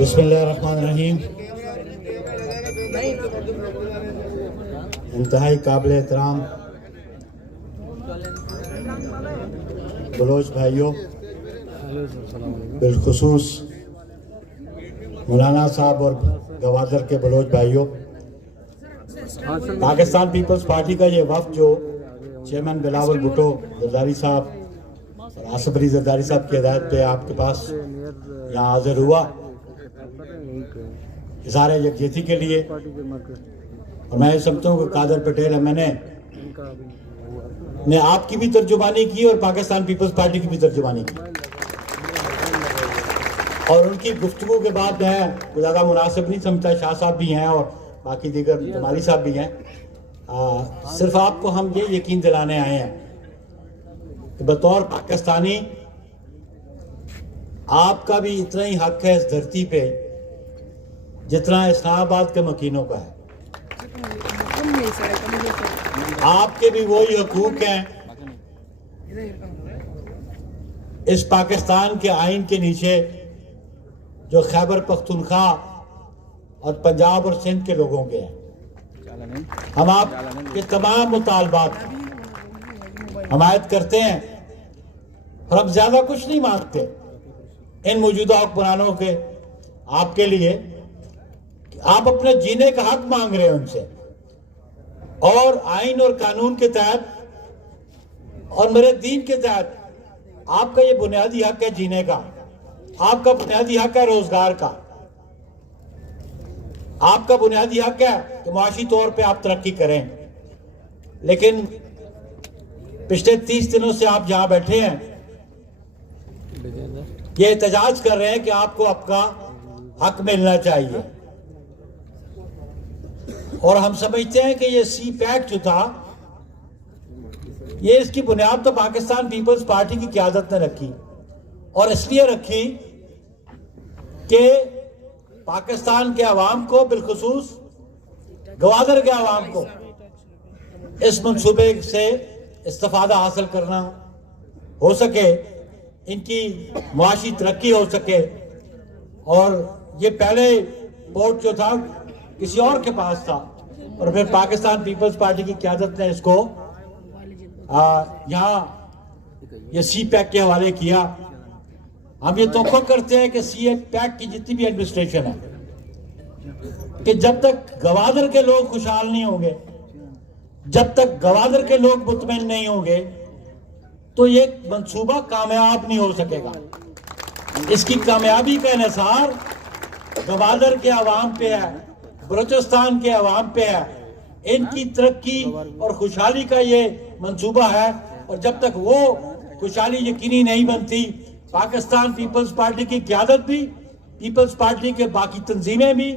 بسم اللہ الرحمن الرحیم۔ انتہائی قابل احترام بلوچ بھائیوں، بالخصوص مولانا صاحب اور گوادر کے بلوچ بھائیوں، پاکستان پیپلز پارٹی کا یہ وفد جو چیئرمین بلاول بھٹو زرداری صاحب اور آصف علی زرداری صاحب کی ہدایت پہ آپ کے پاس یہاں حاضر ہوا اظہار یکجہتی کے لیے، اور میں یہ سمجھتا ہوں کہ قادر پٹیل ایم این اے نے آپ کی بھی ترجمانی کی اور پاکستان پیپلز پارٹی کی بھی ترجمانی کی، اور ان کی گفتگو کے بعد میں زیادہ مناسب نہیں سمجھتا، شاہ صاحب بھی ہیں اور باقی دیگر جمالی صاحب بھی ہیں، صرف آپ کو ہم یہ یقین دلانے آئے ہیں کہ بطور پاکستانی آپ کا بھی اتنا ہی حق ہے اس دھرتی پہ جتنا اسلام آباد کے مکینوں کا ہے۔ آپ کے بھی وہی حقوق ہیں اس پاکستان کے آئین کے نیچے جو خیبر پختونخوا اور پنجاب اور سندھ کے لوگوں کے ہیں۔ ہم آپ کے تمام مطالبات حمایت کرتے ہیں، اور ہم زیادہ کچھ نہیں مانگتے ان موجودہ حکمرانوں کے آپ کے لیے کہ آپ اپنے جینے کا حق مانگ رہے ہیں ان سے، اور آئین اور قانون کے تحت اور میرے دین کے تحت آپ کا یہ بنیادی حق ہے جینے کا، آپ کا بنیادی حق ہے روزگار کا، آپ کا بنیادی حق ہے کہ معاشی طور پہ آپ ترقی کریں۔ لیکن پچھلے 30 دنوں سے آپ جہاں بیٹھے ہیں یہ احتجاج کر رہے ہیں کہ آپ کو آپ کا حق ملنا چاہیے، اور ہم سمجھتے ہیں کہ یہ سی پیک جو تھا یہ اس کی بنیاد تو پاکستان پیپلز پارٹی کی قیادت نے رکھی، اور اس لیے رکھی کہ پاکستان کے عوام کو، بالخصوص گوادر کے عوام کو اس منصوبے سے استفادہ حاصل کرنا ہو سکے، ان کی معاشی ترقی ہو سکے، اور یہ پہلے پورٹ جو تھا کسی اور کے پاس تھا، اور پھر پاکستان پیپلز پارٹی کی قیادت نے اس کو یہاں یہ سی پیک کے حوالے کیا۔ ہم یہ توقع کرتے ہیں کہ سی پیک کی جتنی بھی ایڈمنسٹریشن ہے کہ جب تک گوادر کے لوگ خوشحال نہیں ہوں گے، جب تک گوادر کے لوگ مطمئن نہیں ہوں گے تو یہ منصوبہ کامیاب نہیں ہو سکے گا۔ اس کی کامیابی کا انحصار گوادر کے عوام پہ ہے، بلوچستان کے عوام پہ ہے، ان کی ترقی اور خوشحالی کا یہ منصوبہ ہے، اور جب تک وہ خوشحالی یقینی نہیں بنتی پاکستان پیپلز پارٹی کی قیادت بھی، پیپلز پارٹی کے باقی تنظیمیں بھی،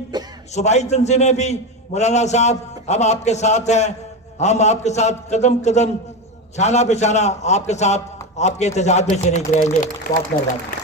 صوبائی تنظیمیں بھی، مولانا صاحب ہم آپ کے ساتھ ہیں، ہم آپ کے ساتھ قدم قدم شانہ بشانہ آپ کے ساتھ آپ کے احتجاج میں شریک رہیں گے۔ بہت مہربانی۔